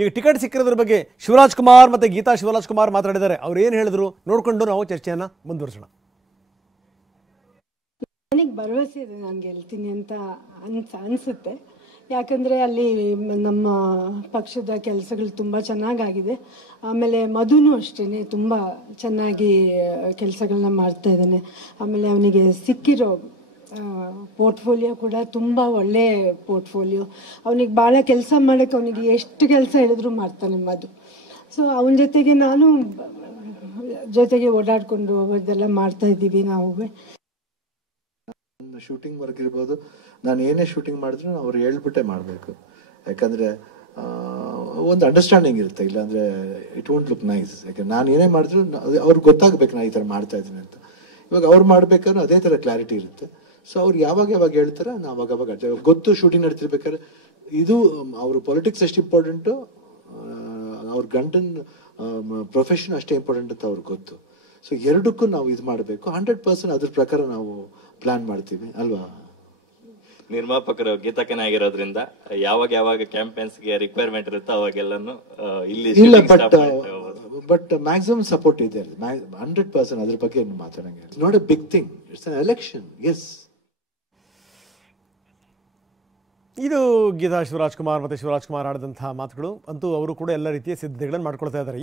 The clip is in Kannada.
ಈಗ ಟಿಕೆಟ್ ಸಿಕ್ಕಿರೋದ್ರ ಬಗ್ಗೆ ಶಿವರಾಜ್ ಕುಮಾರ್ ಮತ್ತು ಗೀತಾ ಶಿವರಾಜ್ ಕುಮಾರ್ ಮಾತಾಡಿದ್ದಾರೆ. ಅವ್ರು ಏನು ಹೇಳಿದ್ರು ನೋಡಿಕೊಂಡು ನಾವು ಚರ್ಚೆಯನ್ನು ಮುಂದುವರಿಸೋಣ. ನನಗೆ ಭರವಸೆ ಇದೆ, ನಾನು ಗೆಲ್ತೀನಿ ಅಂತ ಅನಿಸುತ್ತೆ. ಯಾಕಂದರೆ ಅಲ್ಲಿ ನಮ್ಮ ಪಕ್ಷದ ಕೆಲಸಗಳು ತುಂಬ ಚೆನ್ನಾಗಾಗಿದೆ. ಆಮೇಲೆ ಮಧುನೂ ಅಷ್ಟೇ ತುಂಬ ಚೆನ್ನಾಗಿ ಕೆಲಸಗಳನ್ನ ಮಾಡ್ತಾ ಇದ್ದಾನೆ. ಆಮೇಲೆ ಅವನಿಗೆ ಸಿಕ್ಕಿರೋ ಪೋರ್ಟ್ಫೋಲಿಯೋ ಕೂಡ ತುಂಬ ಒಳ್ಳೆ ಪೋರ್ಟ್ಫೋಲಿಯೋ. ಅವನಿಗೆ ಭಾಳ ಕೆಲಸ ಮಾಡೋಕ್ಕೆ ಅವನಿಗೆ ಎಷ್ಟು ಕೆಲಸ ಹೇಳಿದ್ರು ಮಾಡ್ತಾನೆ ಮಧು. ಸೊ ಅವನ ಜೊತೆಗೆ ನಾನು ಜೊತೆಗೆ ಓಡಾಡಿಕೊಂಡು ಅದೆಲ್ಲ ಮಾಡ್ತಾ ಇದ್ದೀವಿ ನಾವು. ಶೂಟಿಂಗ್ ವರ್ಕ್ ಇರ್ಬೋದು, ನಾನು ಏನೇ ಶೂಟಿಂಗ್ ಮಾಡಿದ್ರು ಅವ್ರು ಹೇಳ್ಬಿಟ್ಟೆ ಮಾಡಬೇಕು. ಯಾಕಂದರೆ ಒಂದು ಅಂಡರ್ಸ್ಟ್ಯಾಂಡಿಂಗ್ ಇರುತ್ತೆ, ಇಲ್ಲಾಂದರೆ ಇಟ್ ವೋಂಟ್ ಲುಕ್ ನೈಸ್. ಯಾಕಂದ್ರೆ ನಾನು ಏನೇ ಮಾಡಿದ್ರು ಅವ್ರಿಗೆ ಗೊತ್ತಾಗಬೇಕು ನಾನು ಈ ಥರ ಮಾಡ್ತಾ ಇದ್ದೀನಿ ಅಂತ. ಇವಾಗ ಅವ್ರು ಮಾಡ್ಬೇಕಾದ್ರೂ ಅದೇ ಥರ ಕ್ಲಾರಿಟಿ ಇರುತ್ತೆ. ಸೊ ಅವ್ರು ಯಾವಾಗ ಹೇಳ್ತಾರೆ ನಾವು ಅವಾಗ ಗೊತ್ತು. ಶೂಟಿಂಗ್ ನಡ್ತಿರ್ಬೇಕಾದ್ರೆ ಇದು ಅವ್ರ ಪೊಲಿಟಿಕ್ಸ್ ಎಷ್ಟು ಇಂಪಾರ್ಟೆಂಟು, ಅವ್ರ ಗಂಡನ ಪ್ರೊಫೆಷನ್ ಅಷ್ಟೇ ಇಂಪಾರ್ಟೆಂಟ್ ಅಂತ ಅವ್ರಿಗೆ ಗೊತ್ತು. ಸೊ ಎರಡಕ್ಕೂ ನಾವು ಇದು ಮಾಡಬೇಕು. 100% ಅದ್ರ ಪ್ರಕಾರ ನಾವು ಪ್ಲಾನ್ ಮಾಡ್ತೀವಿ ಅಲ್ವಾ. ನಿರ್ಮಾಪಕರು ಗೀತಕ್ಕನೇ ಆಗಿರೋದ್ರಿಂದ ಯಾವಾಗ ಕ್ಯಾಂಪೇನ್ಸ್ಗೆ ರಿಕ್ವೈರ್ಮೆಂಟ್ ಇರುತ್ತೋ ಅವಾಗೆಲ್ಲಾನು ಇಲ್ಲಿ ಇಲ್ಲ, ಬಟ್ ಮ್ಯಾಕ್ಸಿಮಮ್ ಸಪೋರ್ಟ್ ಇದೆ 100%. ಅದ್ರ ಬಗ್ಗೆ ಏನು ಮಾತಾಡಂಗೆ. It's not a big thing, it's an election. Yes, ಇದು ಗೀತಾ ಶಿವರಾಜ್ ಕುಮಾರ್ ಮತ್ತು ಶಿವರಾಜ್ ಕುಮಾರ್ ಆಡಿದಂತಹ ಮಾತುಗಳು. ಅಂತೂ ಅವರು ಕೂಡ ಎಲ್ಲ ರೀತಿಯ ಸಿದ್ಧತೆಗಳನ್ನು ಮಾಡ್ಕೊಳ್ತಾ ಇದ್ದಾರೆ.